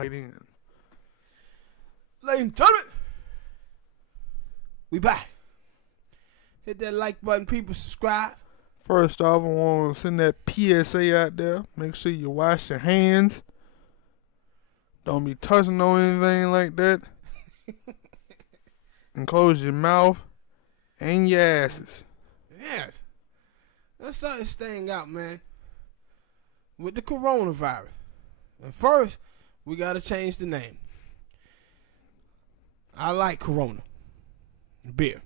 in. Ladies and gentlemen, we back. Hit that like button, people. Subscribe. First off, I want to send that PSA out there. Make sure you wash your hands. Don't be touching on anything like that. And close your mouth and your asses. Yes. Let's start this thing out, man, with the coronavirus. And first, we got to change the name. I like Corona beer.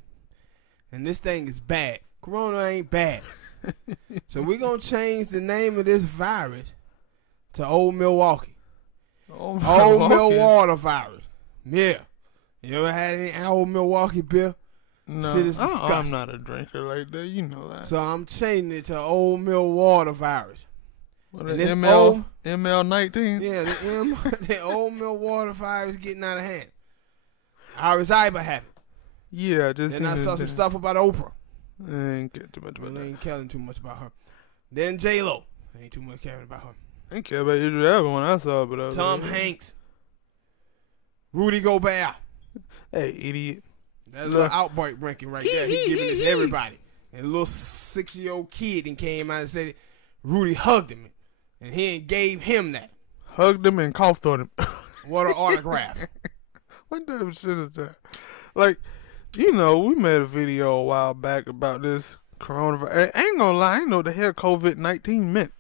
And this thing is bad. Corona ain't bad. So we're going to change the name of this virus to Old Milwaukee. Old Milwaukee virus. Yeah. You ever had any Old Milwaukee beer? No, Shit is disgusting. I'm not a drinker like that. You know that. So I'm changing it to Old Milwaukee virus. What, ML19? Yeah, the Old Milwaukee virus getting out of hand. Iris Iber have it. Yeah, just. Then I saw some stuff about Oprah. I ain't care too much about that. Ain't caring too much about her. Then J-Lo. Ain't too much caring about her. I ain't care about Idris Elba when I saw it, but Tom Hanks. Rudy Gobert. Hey, idiot. That little outbreak ranking right there. He giving it to everybody. And a little 6-year-old kid and came out and said it. Rudy hugged him. And he gave him that. Hugged him and coughed on him. What an autograph. What type of shit is that? Like, you know, we made a video a while back about this coronavirus. I ain't gonna lie, I ain't know what the hell COVID-19 meant.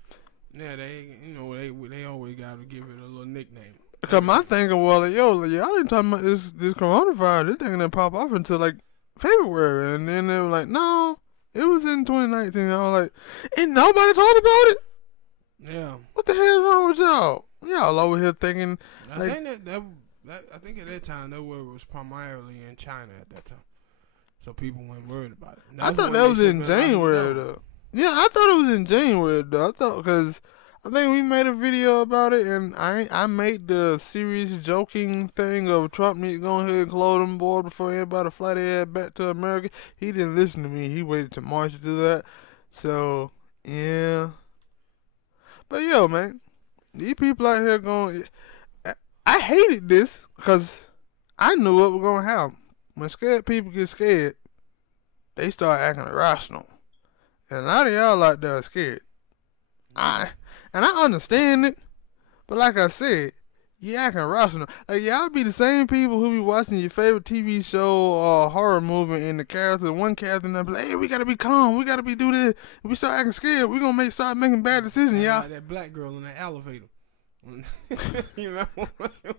Yeah, they always gotta give it a little nickname. Because my thinking was, like, y'all didn't talk about this coronavirus. This thing didn't pop off until, like, February. And then they were like, no, it was in 2019. I was like, and nobody talked about it? Yeah. What the hell is wrong with y'all? Y'all over here thinking, I think I think at that time, that word was primarily in China at that time. So people weren't worried about it. I thought that was in January, though. Yeah, I thought it was in January, though. I thought, because I think we made a video about it, and I made the serious joking thing of Trump need to go ahead and close them board before everybody fly their ass back to America. He didn't listen to me. He waited till March to do that. So, yeah. But, yo, man, these people out here going... I hated this because I knew what was going to happen. When scared people get scared, they start acting irrational. And a lot of y'all out there are scared. And I understand it, but like I said, you acting irrational. Like, y'all be the same people who be watching your favorite TV show or horror movie, and the character, one character, and they be like, hey, we got to be calm, we got to do this. If we start acting scared, we going to start making bad decisions, y'all. Like that black girl in the elevator. You remember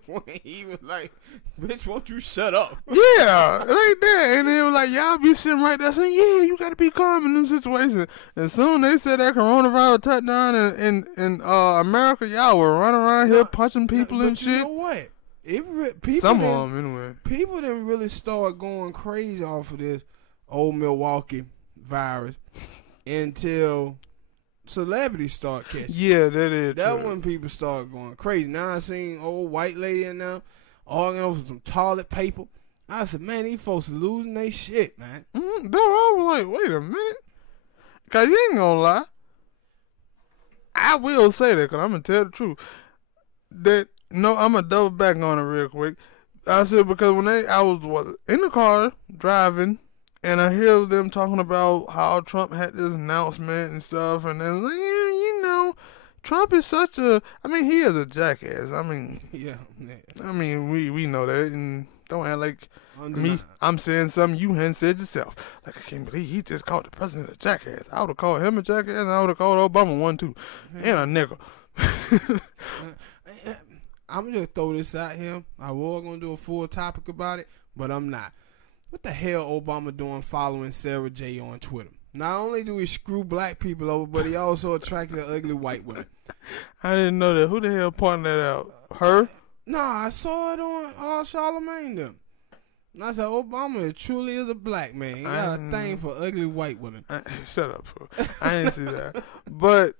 when he was like, bitch, won't you shut up? Yeah, like that. And they were like, y'all be sitting right there saying, yeah, you got to be calm in them situations. And soon they said that coronavirus touchdown in America, y'all were running around here punching people and shit. You know what? Some of them, anyway. People didn't really start going crazy off of this Old Milwaukee virus until celebrities start catching. Yeah, that is That true. when people start going crazy. Now I seen old white lady in there arguing over some toilet paper. I said, man, these folks are losing their shit, man. No, I was like, wait a minute. Because you ain't going to lie. I will say that because I'm going to tell the truth. That, no, I'm going to double back on it real quick. I said because when I was in the car driving, and I hear them talking about how Trump had this announcement and stuff, and then like, yeah, you know, Trump is such a, I mean, he is a jackass. I mean, yeah. I mean, we know that, and don't act like I'm saying something you hadn't said yourself. Like, I can't believe he just called the president a jackass. I would have called him a jackass, and I would have called Obama one too, and a nigga. I'm gonna throw this out here. I was gonna do a full topic about it, but I'm not. What the hell Obama doing following Sarah J on Twitter? Not only do he screw black people over, but he also attracted ugly white women. I didn't know that. Who the hell pointed that out? Her? Nah, I saw it on Charlemagne them. And I said, Obama truly is a black man. He got a thing for ugly white women. Shut up, fool. I didn't see that. But,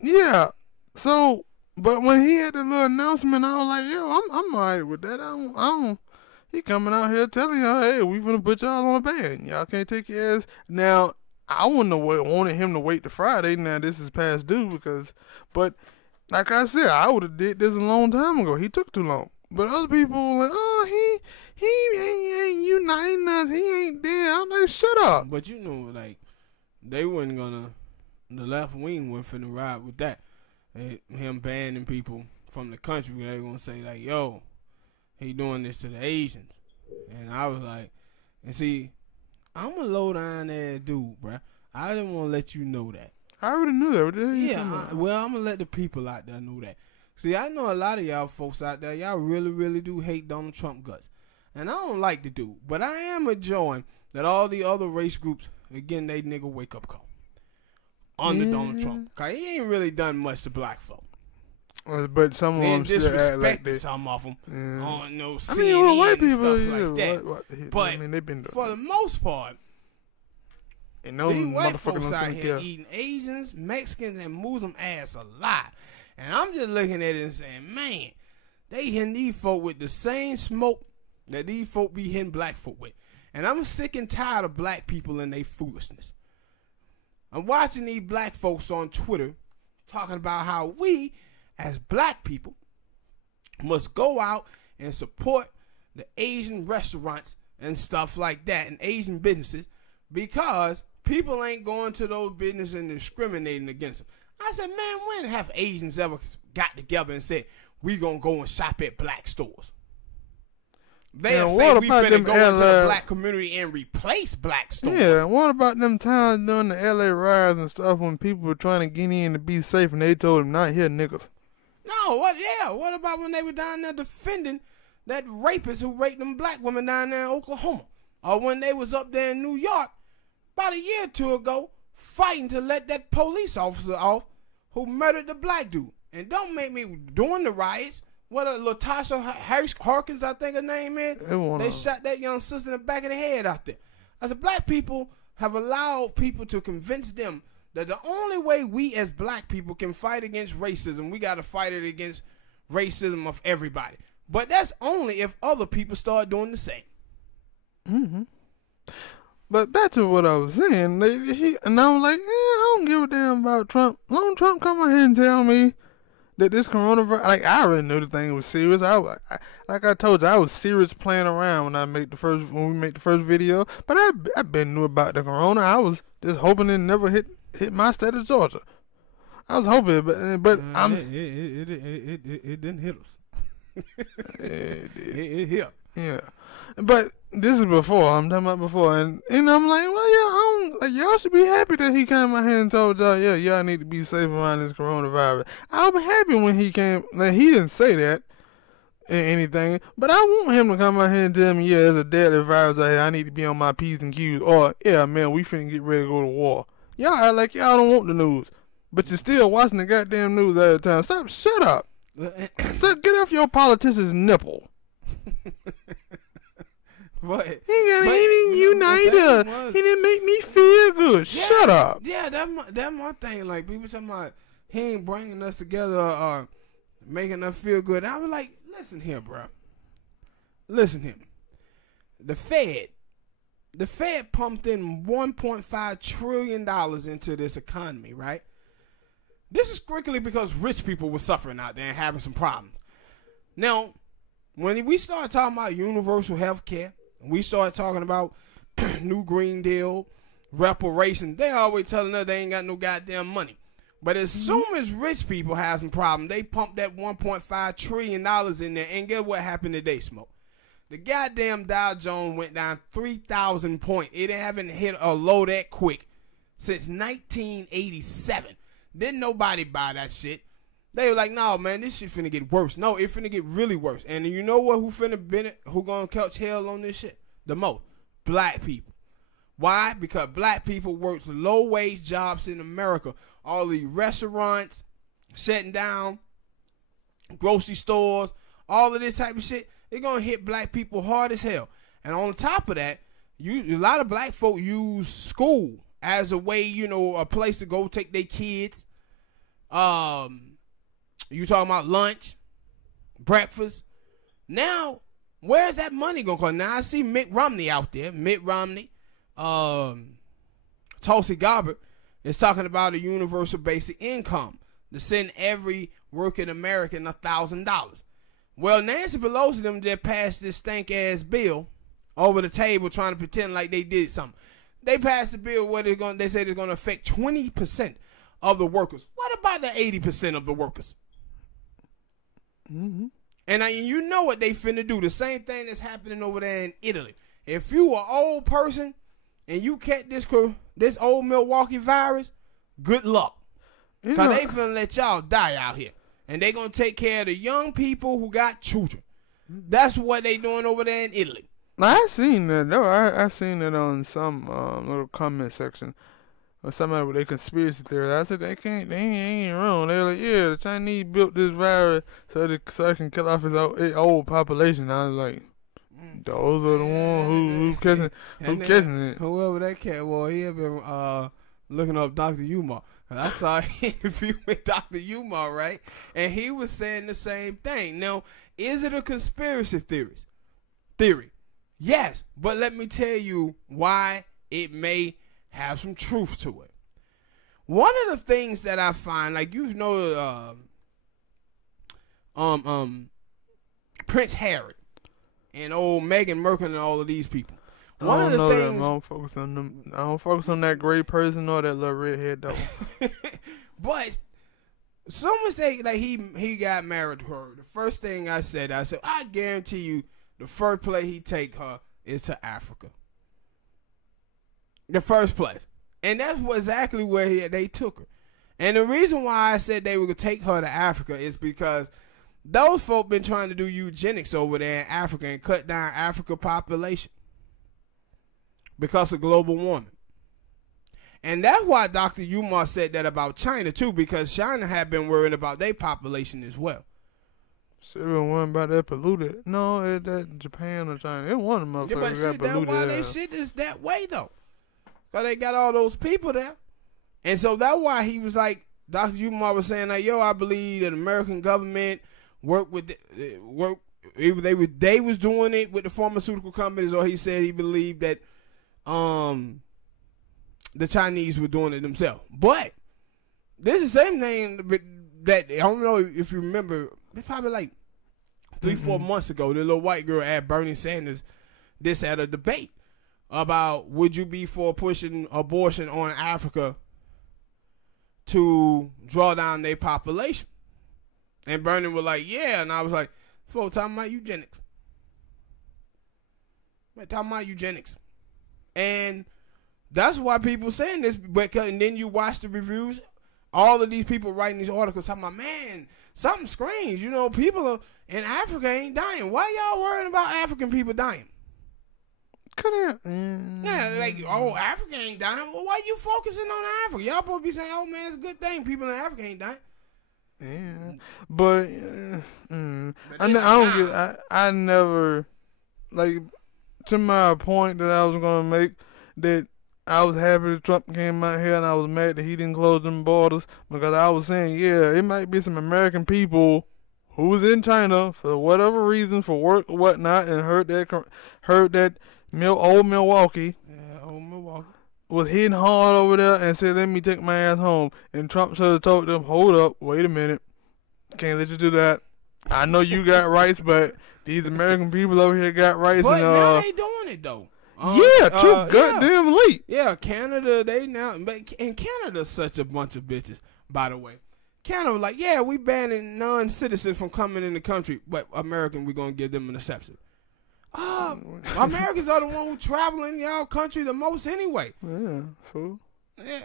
yeah. So, but when he had the little announcement, I was like, yo, I'm all right with that. I don't. He coming out here telling y'all, hey, we finna put y'all on a ban. Y'all can't take your ass. Now, I wouldn't have wanted him to wait to Friday. Now, this is past due but like I said, I would have did this a long time ago. He took too long. But other people were like, oh, he ain't uniting us. He ain't there. I'm like, shut up. But you know, like, they wasn't gonna, the left wing wasn't finna ride with that. And him banning people from the country. They were gonna say, like, yo, he doing this to the Asians. And I was like, and see, I'm a low down ass dude, bruh. I didn't want to let you know that. I already knew that. Yeah, well, I'm gonna let the people out there know that. See, I know a lot of y'all folks out there, y'all really, really do hate Donald Trump guts. And I don't like the dude, but I am enjoying that all the other race groups, again, they nigga wake up call under Donald Trump. Cause he ain't really done much to black folk. But some of them disrespected like that. some of them on no CNN I mean, white people, and stuff like that. But I mean, they've been for the most part, and those these white folks don't out here care. eating Asians, Mexicans, and Muslim ass alive. And I'm just looking at it and saying, man, they hitting these folk with the same smoke that these folk be hitting black folk with. And I'm sick and tired of black people and their foolishness. I'm watching these black folks on Twitter talking about how we, as black people, must go out and support the Asian restaurants and stuff like that and Asian businesses because people ain't going to those businesses and discriminating against them. I said, man, when have Asians ever got together and said, we gonna go and shop at black stores? They'll say we finna go into the black community and replace black stores. Yeah, what about them times during the LA riots and stuff when people were trying to get in to be safe and they told them not here, niggas? No, what about when they were down there defending that rapist who raped them black women down there in Oklahoma? Or when they was up there in New York about a year or two ago fighting to let that police officer off who murdered the black dude. And don't make me, during the riots, Latasha Harkins, I think her name is, they shot that young sister in the back of the head out there. I said, black people have allowed people to convince them that the only way we as black people can fight against racism, we got to fight it against racism of everybody. But that's only if other people start doing the same. Mm-hmm. But back to what I was saying, and I was like, I don't give a damn about Trump. Long Trump come out here and tell me that this coronavirus, like, I already knew the thing was serious. Like I told you, I was serious playing around when we made the first video. But I been knew about the corona. I was just hoping it never hit my state of Georgia. I was hoping, but it didn't hit us. it hit. Yeah, but this is before. I'm talking about before, and I'm like, well, yeah, y'all should be happy that he came out here and told y'all, yeah, y'all need to be safe around this coronavirus. I'll be happy when he came. Like, he didn't say that or anything, but I want him to come out here and tell me, yeah, there's a deadly virus out here. I need to be on my P's and Q's, or yeah, man, we finna get ready to go to war. Y'all act like y'all don't want the news, but you're still watching the goddamn news all the time. Shut up. Get off your politician's nipple. But he didn't unite us. He didn't make me feel good. Yeah, shut up. Yeah, that's my thing. Like, people talking about he ain't bringing us together or making us feel good. I was like, listen here, bro. Listen here. The Fed pumped in $1.5 trillion into this economy, right? This is strictly because rich people were suffering out there and having some problems. Now, when we start talking about universal health care, we start talking about new Green Deal, reparations, they always telling us they ain't got no goddamn money. But as soon as rich people have some problem, they pump that $1.5 trillion in there, and guess what happened today, Smoke? The goddamn Dow Jones went down 3,000 points. It haven't hit a low that quick since 1987. Didn't nobody buy that shit. They were like, no, man, this shit finna get worse. No, it finna get really worse. And you know what? Who gonna catch hell on this shit? The most. Black people. Why? Because black people work low-wage jobs in America. All these restaurants shutting down, grocery stores, all of this type of shit, they're gonna hit black people hard as hell. And on top of that, a lot of black folk use school as a way, a place to go take their kids. You talking about lunch, breakfast. Now, where's that money going to come? Now, I see Mitt Romney out there. Mitt Romney, Tulsi Gabbard is talking about a universal basic income to send every work in America and $1,000. Well, Nancy Pelosi them just passed this stank ass bill over the table trying to pretend like they did something. They passed the bill where they said it's going to affect 20% of the workers. What about the 80% of the workers? Mm-hmm. And you know what they finna do. The same thing that's happening over there in Italy. If you an old person and you catch this old Milwaukee virus, good luck. Because they finna let y'all die out here. And they going to take care of the young people who got children. That's what they doing over there in Italy. I seen that. No, I seen it on some little comment section. Or somebody with a conspiracy theory. I said they ain't wrong. They're like, yeah, the Chinese built this virus so it can kill off its old population. I was like, those are the ones who catching it. Whoever that cat was, he had been looking up Dr. Umar. I saw an interview with Dr. Umar, right? And he was saying the same thing. Now, is it a conspiracy theory? Yes, but let me tell you why it may have some truth to it. One of the things that I find, like Prince Harry and old Meghan Markle and all of these people. One of the things I don't focus on them. I don't focus on that gray person or that little redhead though. But someone say like he got married to her. The first thing I said, I guarantee you, the first place he take her is to Africa. The first place. And that's exactly where they took her. And the reason why I said they would take her to Africa is because those folk been trying to do eugenics over there in Africa and cut down Africa population because of global warming. And that's why Dr. Umar said that about China too, because China had been worried about their population as well. Shit, been worried about that polluted. No, that Japan or China. It one of them motherfuckers but see, that's why they shit is that way though. Because they got all those people there. And so that's why he was like, Dr. Umar was saying like, yo, I believe that American government they was doing it with the pharmaceutical companies, or he said he believed that the Chinese were doing it themselves. But this is the same thing that I don't know if you remember, it's probably like 3-4 months ago, the little white girl at Bernie Sanders had a debate about would you be for pushing abortion on Africa to draw down their population. And Bernie was like, yeah. And I was like, folks, talking about eugenics. We're talking about eugenics. And that's why people saying this. And then you watch the reviews. All of these people writing these articles talking about, man, something strange. You know, people in Africa ain't dying. Why y'all worrying about African people dying? Yeah, like, oh, Africa ain't dying. Well, why you focusing on Africa? Y'all supposed to be saying, oh, man, it's a good thing. People in Africa ain't dying. Yeah, but I never, like, to my point that I was going to make, that I was happy that Trump came out here and I was mad that he didn't close them borders, because I was saying, yeah, it might be some American people who was in China for whatever reason, for work or whatnot, and heard that old Milwaukee. Yeah, old Milwaukee. Was hitting hard over there and said, let me take my ass home. And Trump should have told them, hold up, wait a minute. Can't let you do that. I know you got rights, but these American people over here got rights. But now they doing it, though. Goddamn late. Yeah, Canada, and Canada's such a bunch of bitches, by the way. Canada was like, yeah, we banning non-citizens from coming in the country, but American, we're going to give them an exception. Americans are the one who travel in y'all country the most anyway. Yeah, fool. Yeah,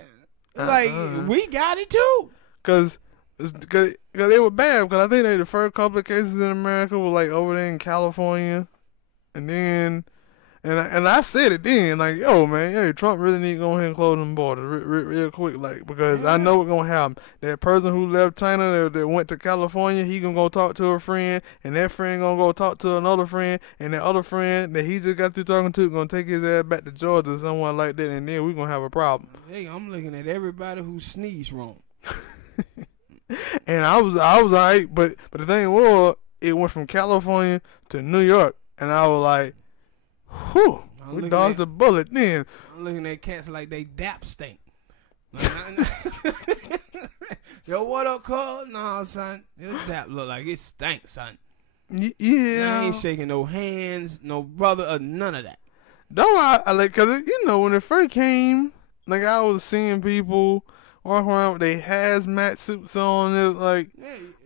like we got it too. Cause they were bad. Because I think the first couple of cases in America were like over there in California, and then and I said it then, like, yo, man, hey, Trump really need to go ahead and close them borders real quick, like, because I know what's gonna happen. That person who left China that went to California, he gonna go talk to a friend, and that friend gonna go talk to another friend, and that other friend that he just got through talking to gonna take his ass back to Georgia or someone like that, and then we gonna have a problem. Hey, I'm looking at everybody who sneezed wrong. And I was alright, but the thing was, it went from California to New York, and I was like, whew, we dodged a bullet then. I'm looking at cats like they dap stink. Yo, what up, cuz? Nah, son. Your dap look like it stinks, son. Yeah. I ain't shaking no hands, no brother, or none of that. Though I like, cause when it first came, like I was seeing people walking around with their hazmat suits on. It's like,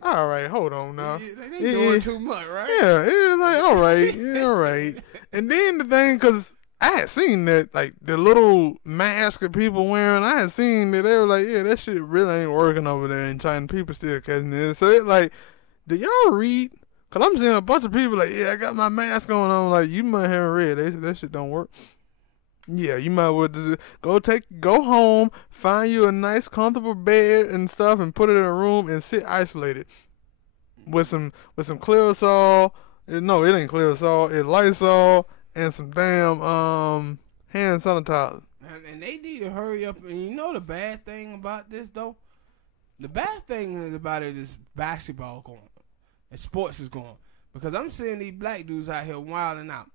all right, hold on now. They doing too much, right? Yeah, like all right, yeah, all right. And then the thing, cause I had seen that, like the little mask that people wearing. I had seen that they were like, yeah, that shit really ain't working over there in China. People still catching it. So it like, do y'all read? Cause I'm seeing a bunch of people like, yeah, I got my mask going on. Like, you might haven't read. They said that shit don't work. Yeah, you might well go home, find you a nice comfortable bed and stuff, and put it in a room and sit isolated with some Clearasil. No, it ain't Clearasil. It's Lysol and some damn hand sanitizer. And they need to hurry up. And you know the bad thing about this though? The bad thing about it is basketball going. And sports is going. Because I'm seeing these black dudes out here wilding out.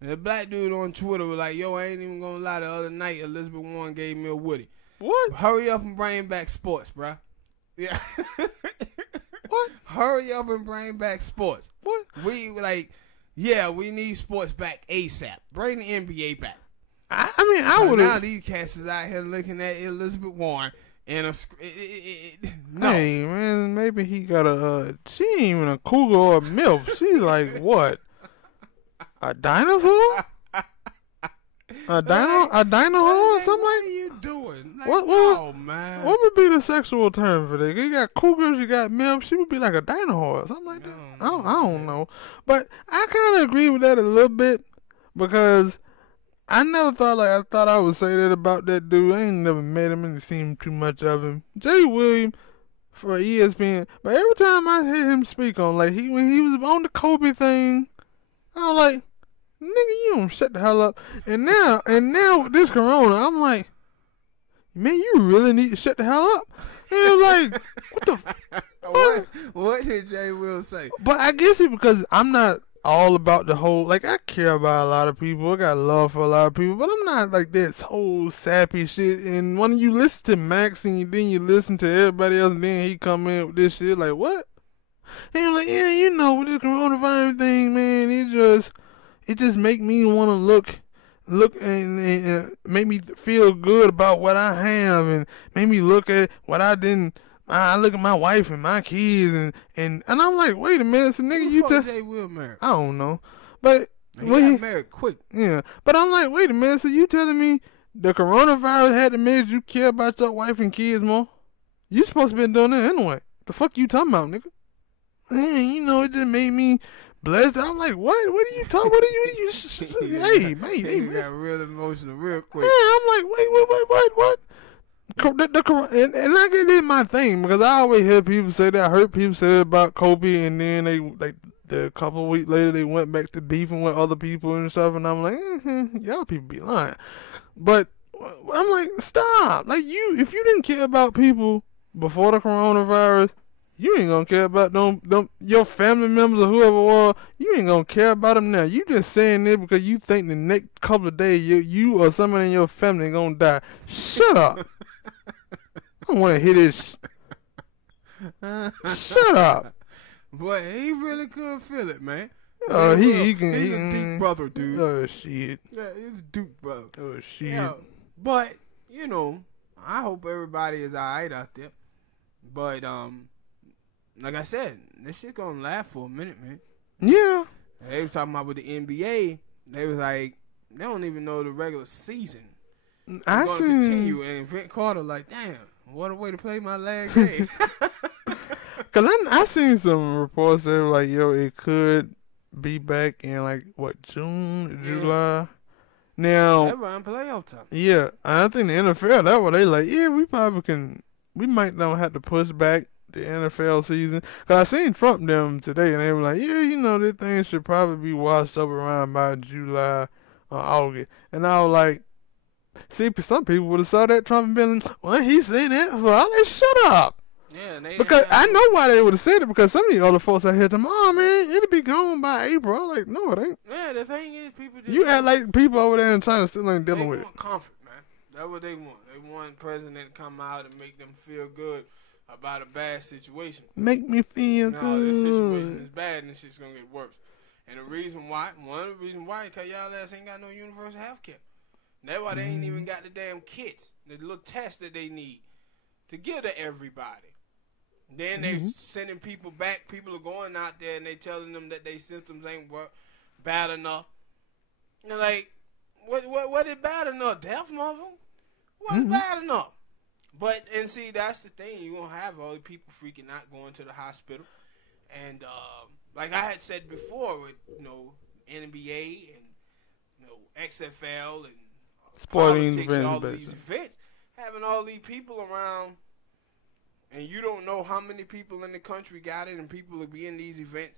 And the black dude on Twitter was like, yo, I ain't even going to lie, the other night Elizabeth Warren gave me a woody. What? Hurry up and bring back sports, bruh. Yeah. What? Hurry up and bring back sports. What? We need sports back ASAP. Bring the NBA back. I would have. Now these cats is out here looking at Elizabeth Warren. And no. Hey man, maybe he got she ain't even a cougar or a MILF. She's like what? A dinosaur? A dinosaur or something like? What are you doing? Like, what, man. What would be the sexual term for that? You got cougars, you got MILF. She would be like a dinosaur or something like that. I don't know. But I kind of agree with that a little bit because I never thought I would say that about that dude. I ain't never met him and seen too much of him. Jay Williams for ESPN. But every time I hear him speak on when he was on the Kobe thing, I was like, nigga, you don't shut the hell up. And now with this corona, I'm like, man, you really need to shut the hell up. And I'm like, what the what did Jay Will say? But I guess it's because I'm not all about the whole, like, I care about a lot of people. I got love for a lot of people, but I'm not like this whole sappy shit. And when you listen to Max and then you listen to everybody else and then he come in with this shit, like, what? And I'm like, yeah, with this coronavirus thing, man, it just make me want to look and make me feel good about what I have and make me look at what I didn't. I look at my wife and my kids and I'm like, wait a minute, so nigga, you Jay Will married? I don't know, but he got married quick. Yeah, but I'm like, wait a minute, so you telling me the coronavirus had to make you care about your wife and kids more? You supposed to been doing that anyway. The fuck you talking about, nigga? It just made me blessed. I'm like, what? What are you talking? What are you? Hey, man, you got real emotional real quick. Yeah, I'm like, wait, what? And I get in my thing because I always hear people say that. I heard people say about Kobe, and then a couple of weeks later they went back to beefing with other people and stuff. And I'm like, y'all people be lying. But I'm like, stop. Like if you didn't care about people before the coronavirus, you ain't gonna care about them your family members or whoever was. You ain't gonna care about them now. You just saying it because you think the next couple of days you or somebody in your family gonna die. Shut up. I don't want to hear this. Shut up. Boy, he really could feel it, man. He's a deep brother, dude. Oh shit. Yeah, he's a deep brother. Oh shit. Yeah, but I hope everybody is alright out there. But like I said, this shit gonna last for a minute, man. Yeah. They was talking about with the NBA. They was like, they don't even know the regular season. It's gonna continue, and Vince Carter like, damn, what a way to play my last game. Cause I seen some reports that were like, yo, it could be back in June, July. Now they're around playoff time. Yeah, I think the NFL, that's what they like. Yeah, we might not have to push back the NFL season. Cause I seen Trump them today, and they were like, yeah, this thing should probably be washed up around by July or August. And I was like, see, some people would have saw that Trump and been like, well, he said that. Well, they shut up. Yeah, because I know why they would have said it, because some of the other folks out here tell me, oh man, it'll be gone by April. I'm like, no, it ain't. Yeah, the thing is, people just you act like people over there in China still ain't dealing with it. They want comfort, man. That's what they want. They want the president to come out and make them feel good. about a bad situation. Make me feel good. This situation is bad and this shit's gonna get worse. And one of the reasons why, because y'all ass ain't got no universal health care. That's why they ain't even got the damn kits, the little tests that they need to give to everybody. Then they sending people back. People are going out there and they telling them that their symptoms ain't bad enough. You're like, what is bad enough? Death, mother? What is bad enough? But, and see, that's the thing. You're going to have all the people freaking out going to the hospital. And, like I had said before with, NBA and, XFL and sporting politics and all events, of these events, having all these people around, and you don't know how many people in the country got it, and people will be in these events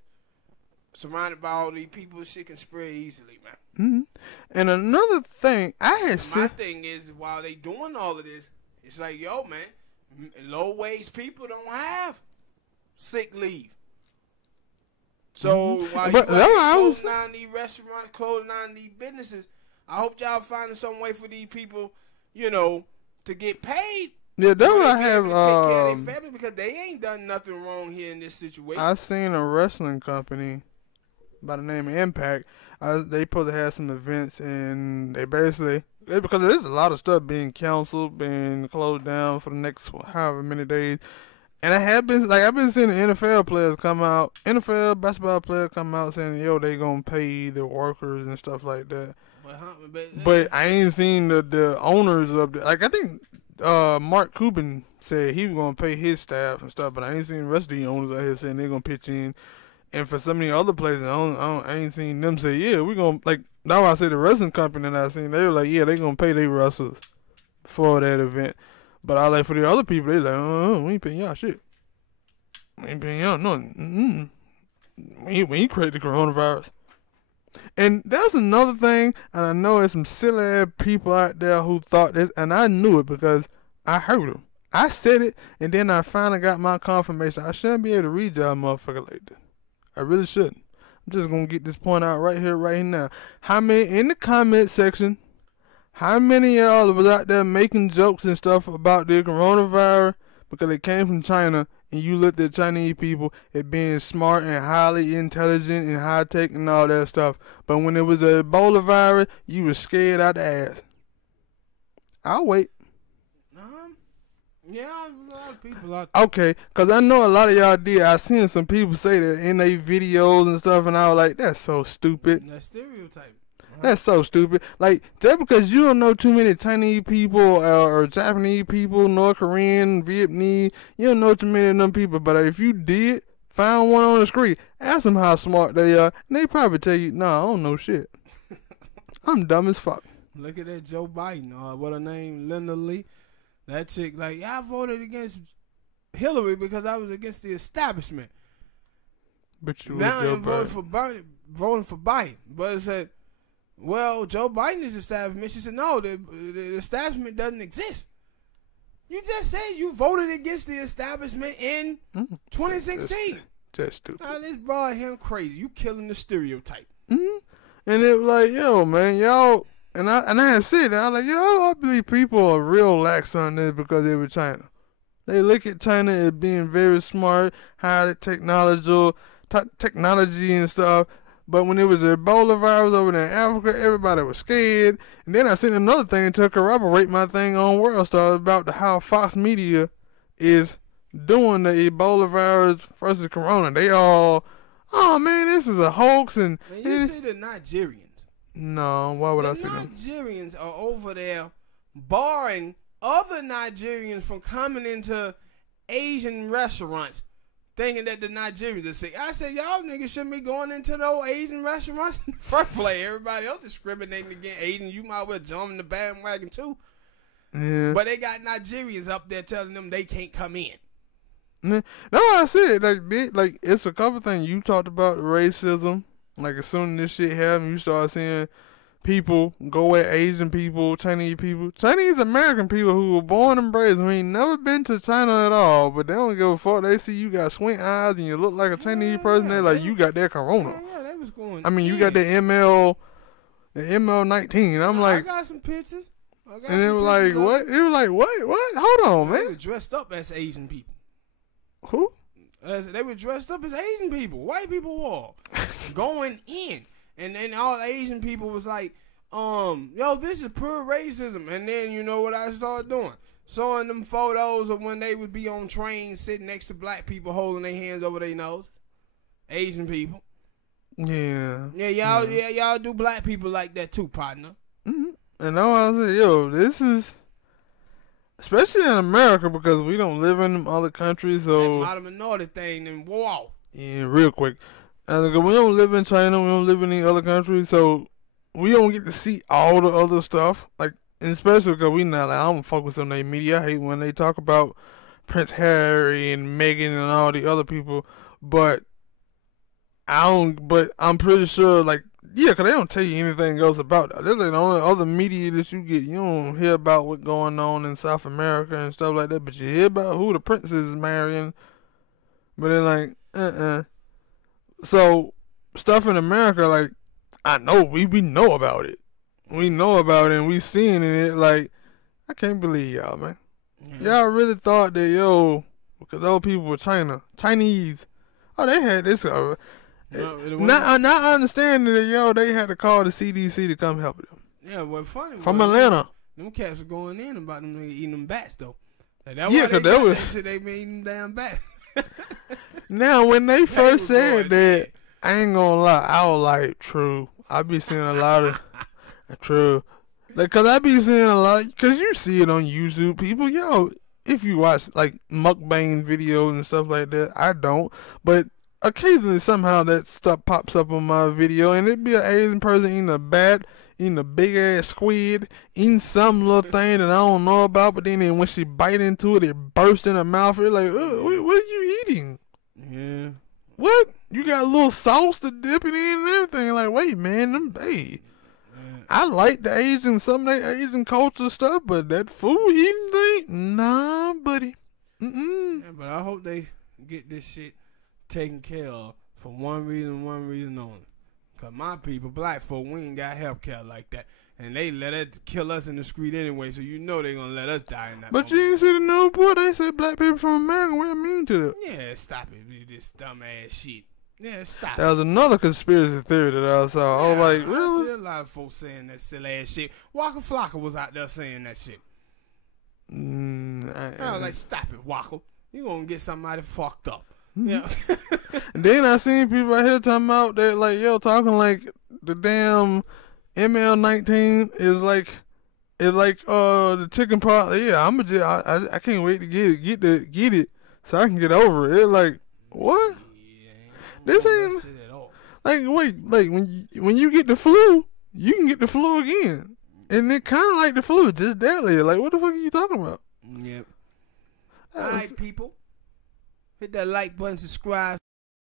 surrounded by all these people. Shit can spread easily, man. And another thing, my thing is, while they doing all of this, it's like, yo, man, low-wage people don't have sick leave. So while you closing down these restaurants, closing down these businesses, I hope y'all finding some way for these people, to get paid. Yeah, that's what I have. To take care of their family, because they ain't done nothing wrong here in this situation. I seen a wrestling company by the name of Impact. They supposed to have some events, and they basically, because there's a lot of stuff being canceled, being closed down for the next however many days. And I've been seeing the NFL players come out, NFL basketball players come out saying, yo, they gonna pay the workers and stuff like that. But I ain't seen the owners of the, like, I think Mark Cuban said he was gonna pay his staff and stuff, but I ain't seen the rest of the owners out here saying they're gonna pitch in. And for some of the other places, I ain't seen them say, yeah, we gonna, like, now I say the wrestling company that I seen, they were like, yeah, they gonna pay their wrestlers for that event. But I like for the other people, they like, we ain't paying y'all shit. We ain't paying y'all nothing. We ain't create the coronavirus. And that's another thing, and I know there's some silly ass people out there who thought this, and I knew it because I heard them. I said it, and then I finally got my confirmation. I shouldn't be able to read y'all motherfucker like this. I really shouldn't. I'm just going to get this point out right here, right now. How many, in the comment section, how many of y'all was out there making jokes and stuff about the coronavirus because it came from China, and you looked at Chinese people as being smart and highly intelligent and high-tech and all that stuff. But when it was the Ebola virus, you was scared out the ass. I'll wait. Yeah, there's a lot of people out there. Okay, because I know a lot of y'all did. I seen some people say that in their videos and stuff, and I was like, that's so stupid. That stereotype. That's so stupid. Like, just because you don't know too many Chinese people or Japanese people, North Korean, Vietnamese, you don't know too many of them people. But if you did find one on the street, ask them how smart they are, and they probably tell you, nah, I don't know shit. I'm dumb as fuck. Look at that Joe Biden, what her name, Linda Lee. That chick, like, I voted against Hillary because I was against the establishment. But you now I'm voting for Biden. But it said, well, Joe Biden is establishment. She said, no, the establishment doesn't exist. You just said you voted against the establishment in 2016. Just stupid. Now, this brought him crazy. You killing the stereotype. And it was like, yo, man, y'all. And I had said that. I was like, yo, I believe people are real lax on this because they were China. They look at China as being very smart, high technology and stuff. But when it was the Ebola virus over there in Africa, everybody was scared. And then I seen another thing to corroborate my thing on World Star about how Fox Media is doing the Ebola virus versus Corona. They all, oh man, this is a hoax. And you see the Nigerians. No, why would I say that? The Nigerians are over there barring other Nigerians from coming into Asian restaurants thinking that the Nigerians are sick. I said, y'all niggas shouldn't be going into those Asian restaurants in the first place. Everybody else discriminating against Asian. You might well jump in the bandwagon too. Yeah. But they got Nigerians up there telling them they can't come in. No, I said, like it's a couple things. You talked about racism. Like, as soon as this shit happened, you start seeing people go at Asian people, Chinese American people who were born and raised, who ain't never been to China at all, but they don't give a fuck. They see you got squint eyes and you look like a Chinese person. They're like, you got that corona. Yeah, they was going. I mean, you got the ML19. I'm like, I got some pictures. And it was like, what? It was like, what? Hold on, man. They were dressed up as Asian people. Who? They were dressed up as Asian people. White people were going in. And then all Asian people was like, yo, this is pure racism. And then you know what I started doing? Showing them photos of when they would be on trains sitting next to black people holding their hands over their nose. Asian people. Yeah. Yeah, y'all do black people like that too, partner. Mm-hmm. And I was like, yo, this is, especially in America, because we don't live in them other countries, so. That modern minority thing, then whoa. Yeah, real quick. We don't live in China, we don't live in any other countries, so we don't get to see all the other stuff. Like, and especially because we not, like, I don't focus on their media. I hate when they talk about Prince Harry and Meghan and all the other people, but I'm pretty sure, like, yeah, because they don't tell you anything else about that. That's like the only other media that you get. You don't hear about what's going on in South America and stuff like that, but you hear about who the princess is marrying. But they're like, So, stuff in America, like, I know, we know about it. We know about it, and we seeing it, like, I can't believe y'all, man. Yeah. Y'all really thought that, yo, because those people were Chinese. Oh, they had this, not understanding that, yo, they had to call the CDC to come help them. Yeah, what's funny from Atlanta. Them cats were going in about them niggas eating them bats, though. Like, that yeah, because they was. That shit, they been eating damn bats. Now, when they first said that, I ain't gonna lie, I was like, true. I be seeing a lot of, true. Like, cause I be seeing a lot, cause you see it on YouTube. People, yo, if you watch, like, mukbang videos and stuff like that, I don't. But occasionally, somehow, that stuff pops up on my video, and it be an Asian person eating a bat, eating a big-ass squid, eating some little thing that I don't know about, but then when she bite into it, it bursts in her mouth. It's like, what are you eating? Yeah. What? You got a little sauce to dip it in and everything. Like, wait, man, I like the Asian, some of that Asian culture stuff, but that food eating thing, nah, buddy. Yeah, but I hope they get this shit taken care of for one reason only. Cause my people, black folk, we ain't got health care like that. And they let it kill us in the street anyway, so you know they gonna let us die in that But moment. You didn't see the news report? They said black people from America were immune to that. Yeah, stop it with this dumb ass shit. Yeah, stop That was another conspiracy theory that I saw. I was like, really? I see a lot of folks saying that silly ass shit. Waka Flocka was out there saying that shit. I was like, stop it, Waka. You gonna get somebody fucked up. Mm-hmm. Yeah. And then I seen people out here talking about that, like, yo, talking like the damn ML19 is like the chicken pot. Yeah, I can't wait to get it so I can get over it. It's like, what? Yeah, This ain't like, wait, like when you get the flu, you can get the flu again, and it kind of like the flu, just deadly. Like, what the fuck are you talking about? Yep. All right, people, hit that like button, subscribe.